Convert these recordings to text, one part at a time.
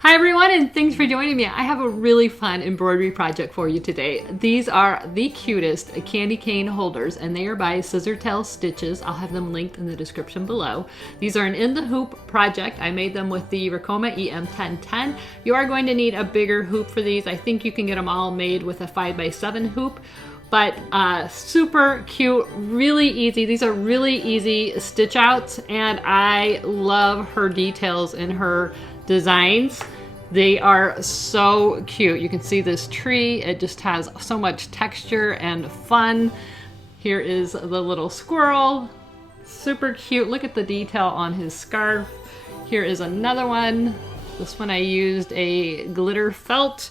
Hi everyone, and thanks for joining me. I have a really fun embroidery project for you today. These are the cutest candy cane holders, and they are by ScissorTail Stitches. I'll have them linked in the description below. These are an in the hoop project. I made them with the Ricoma EM1010. You are going to need a bigger hoop for these. I think you can get them all made with a 5x7 hoop. But super cute, really easy. These are really easy stitch outs, and I love her details in her designs. They are so cute. You can see this tree. It just has so much texture and fun. Here is the little squirrel. Super cute. Look at the detail on his scarf. Here is another one. This one I used a glitter felt.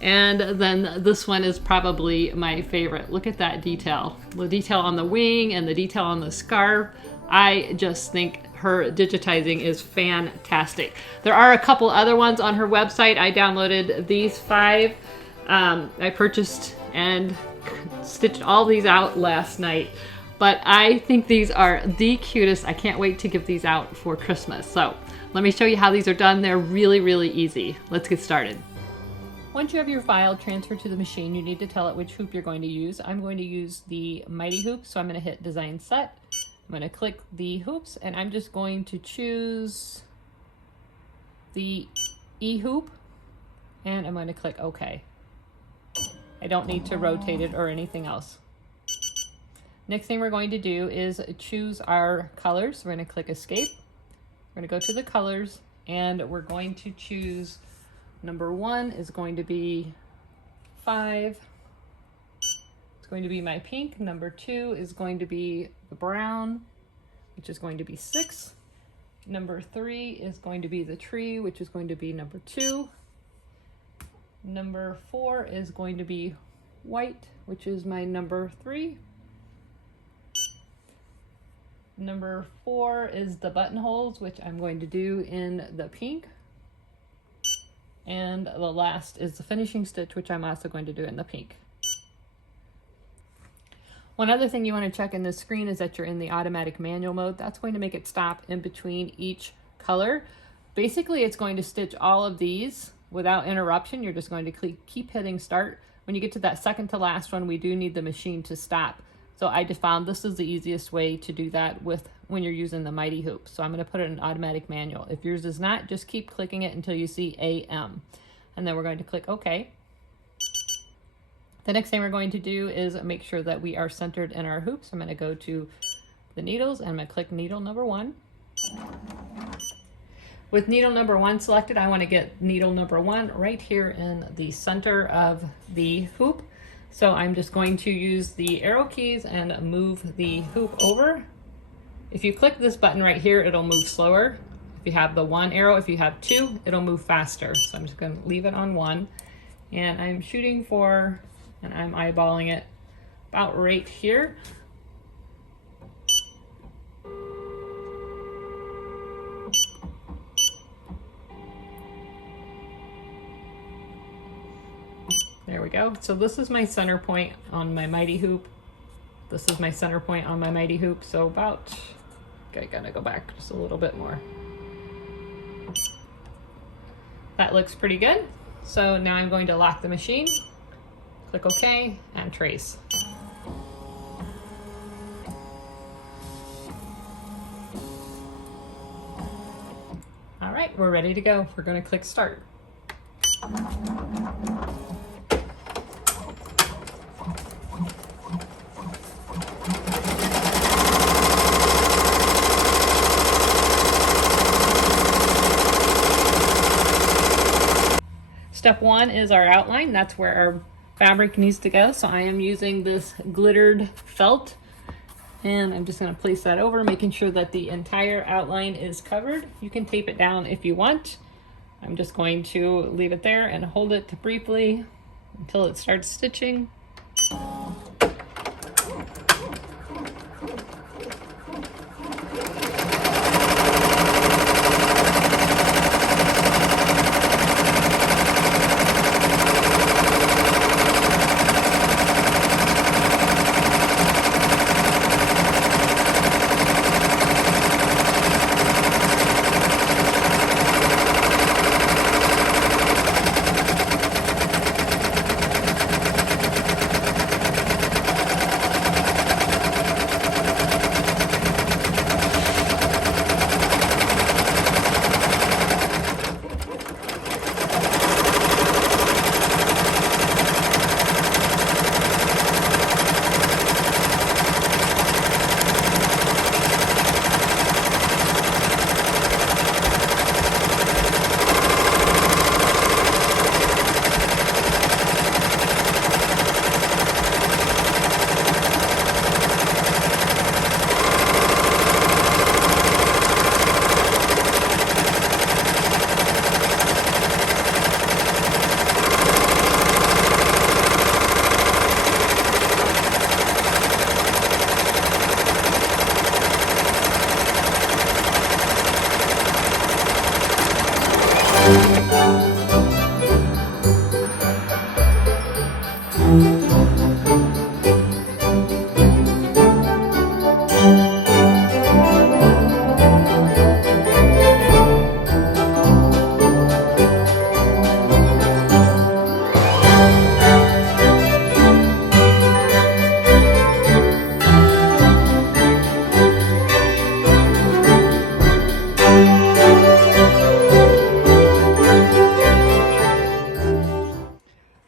And then this one is probably my favorite. Look at that detail. The detail on the wing and the detail on the scarf. I just think her digitizing is fantastic. There are a couple other ones on her website. I downloaded these 5. I purchased and stitched all these out last night. But I think these are the cutest. I can't wait to give these out for Christmas. So let me show you how these are done. They're really, really easy. Let's get started. Once you have your file transferred to the machine, you need to tell it which hoop you're going to use. I'm going to use the Mighty hoop, so I'm going to hit Design Set. I'm going to click the hoops, and I'm just going to choose the E hoop, and I'm going to click OK. I don't need to rotate it or anything else. Next thing we're going to do is choose our colors. We're going to click Escape. We're going to go to the colors, and we're going to choose number 1 is going to be 5. It's going to be my pink. Number 2 is going to be the brown, which is going to be 6. Number 3 is going to be the tree, which is going to be number 2. Number 4 is going to be white, which is my number 3. Number 4 is the buttonholes, which I'm going to do in the pink. And the last is the finishing stitch, which I'm also going to do in the pink. One other thing you want to check in this screen is that you're in the automatic manual mode. That's going to make it stop in between each color. Basically, it's going to stitch all of these without interruption. You're just going to keep hitting start. When you get to that second to last one, we do need the machine to stop. So I just found this is the easiest way to do that when you're using the Mighty hoop. So I'm going to put it in automatic manual. If yours is not, just keep clicking it until you see AM. And then we're going to click OK. The next thing we're going to do is make sure that we are centered in our hoops. I'm going to go to the needles, and I'm going to click needle number 1. With needle number 1 selected, I want to get needle number 1 right here in the center of the hoop. So I'm just going to use the arrow keys and move the hoop over. If you click this button right here, it'll move slower. If you have the 1 arrow, if you have 2, it'll move faster. So I'm just going to leave it on 1. And I'm shooting for, and I'm eyeballing it about right here. There we go. So this is my center point on my Mighty hoop. This is my center point on my Mighty hoop. So about, okay, gotta go back just a little bit more. That looks pretty good. So now I'm going to lock the machine. Click OK and trace. All right, we're ready to go. We're going to click Start. Step 1 is our outline. That's where our fabric needs to go. So I am using this glittered felt, and I'm just going to place that over, making sure that the entire outline is covered. You can tape it down if you want. I'm just going to leave it there and hold it briefly until it starts stitching.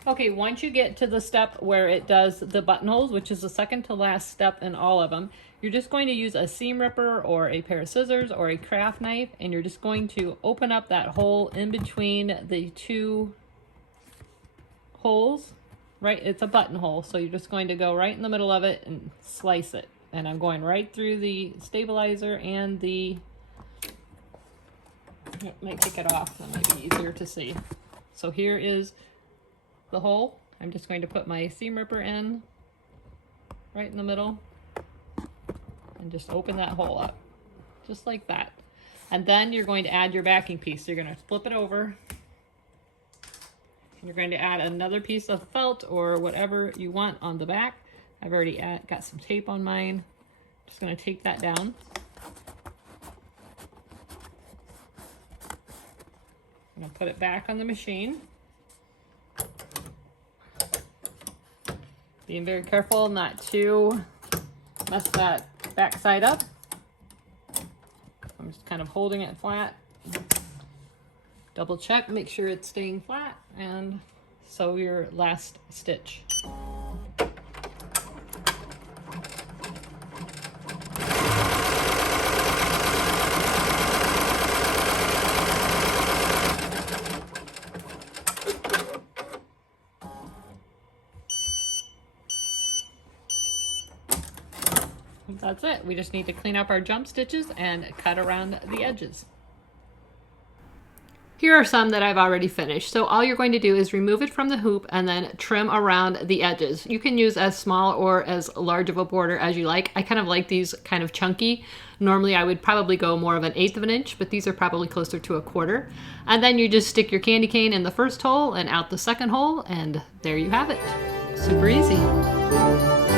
Okay, once you get to the step where it does the buttonholes, which is the second to last step in all of them, you're just going to use a seam ripper or a pair of scissors or a craft knife, and you're just going to open up that hole in between the two holes, right? It's a buttonhole, so you're just going to go right in the middle of it and slice it. And I'm going right through the stabilizer and the, it might take it off, that might be easier to see. So here is the hole. I'm just going to put my seam ripper in right in the middle and just open that hole up just like that. And then you're going to add your backing piece. So you're going to flip it over. You're going to add another piece of felt or whatever you want on the back. I've already got some tape on mine. Just going to take that down. I'm going to put it back on the machine. Being very careful not to mess that back side up. I'm just kind of holding it flat. Double check, make sure it's staying flat, and sew your last stitch. That's it. We just need to clean up our jump stitches and cut around the edges. Here are some that I've already finished. So all you're going to do is remove it from the hoop and then trim around the edges. You can use as small or as large of a border as you like. I kind of like these kind of chunky. Normally I would probably go more of an 1/8 of an inch, but these are probably closer to a 1/4. And then you just stick your candy cane in the first hole and out the second hole, and there you have it. Super easy.